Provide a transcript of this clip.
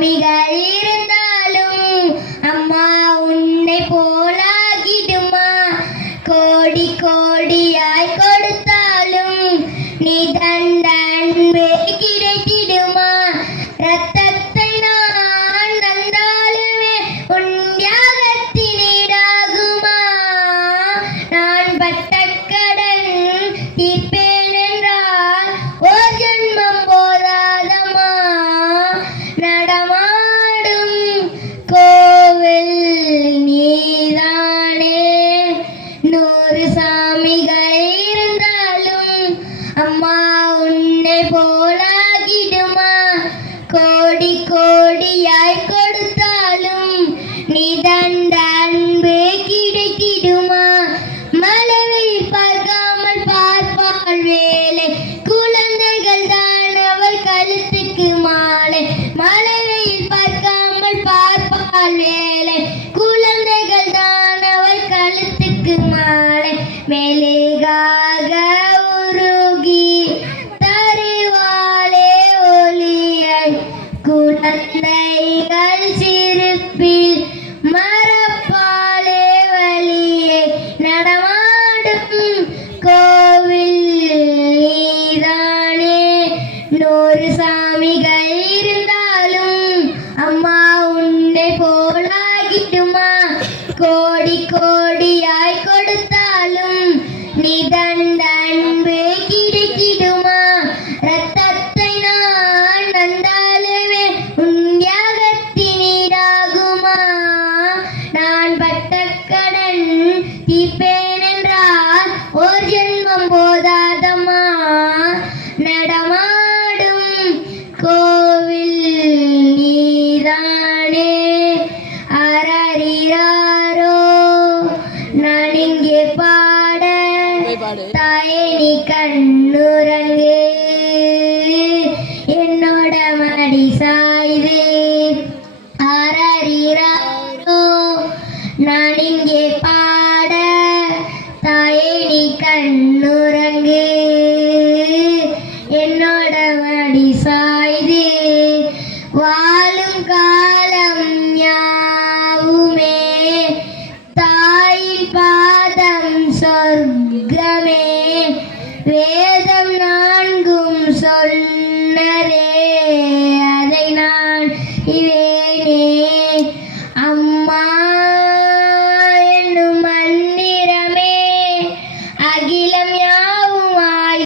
சாமிகள் இருந்தாலும் அம்மா உன்னை போலாகிடுமா? கோடி கோடியாய் கொடுத்தாலும் நீ தந்த அன்பே கிடைத்திடுமா? ரத்தத்தை நான் தந்தாலுமே உன் தியாகத்தின் ஈடாகுமா? நான் பட்ட கடன் தீர்ப்பேன் என்றால் ஓர் ஜென்மம் போதாதம்மா. நடமாடும் கோவில் நீதானே. 100 சாமிகள் இருந்தாலும் அம்மா உன்னை போலாகிடுமா? கோடி கோடியாய் கொடுத்தாலும் நீ தந்த அன்பு கிடைத்திடுமா? மலையில் பார்க்காமல் பார்ப்பாள் வேலை, குழந்தைகள் தான் அவள் கழுத்துக்கு மாலை. மலையில் பார்க்காமல் பார்ப்பாள் வேலை, குழந்தைகள் தான் அவள் கழுத்துக்கு மாலை. மெலிகாக உருகி தருவாளே ஒளியை, குழந்தைகள் சிரிப்பில் மறப்பாளே வழியை. நடமாடும் கோவில் நீதானே. 100 சாமிகள் இருந்தாலும் அம்மா உன்னை போலாகிடுமா? கோடி கோடியாய் கொடுத்தாலும் நீ தந்த அன்பு கிடைத்திடுமா? ரத்தத்தை நான் தந்தாலுமே உன் தியாகத்தின் ஈடாகுமா? நான் பட்ட கடன் தீர்ப்பேன் என்றால் ஓர் ஜென்மம் போதாதம்மா. நடமாடும் கோவில் நீதானே. அரறிறாரோ நான் இங்கே பாட, தாயே நீ கண்ணுறங்கு, என்னோட மடி சாய்து. அரறிறாரோ நான் இங்கே பாட, தாயே நீ கண்ணுறங்கு, என்னோட மடி சாய்து. வாழும் காலம் யாவுமே தாயின் பாதம் சொர்க்கமே. வேதம் 4 சொன்னரே, அதை நான்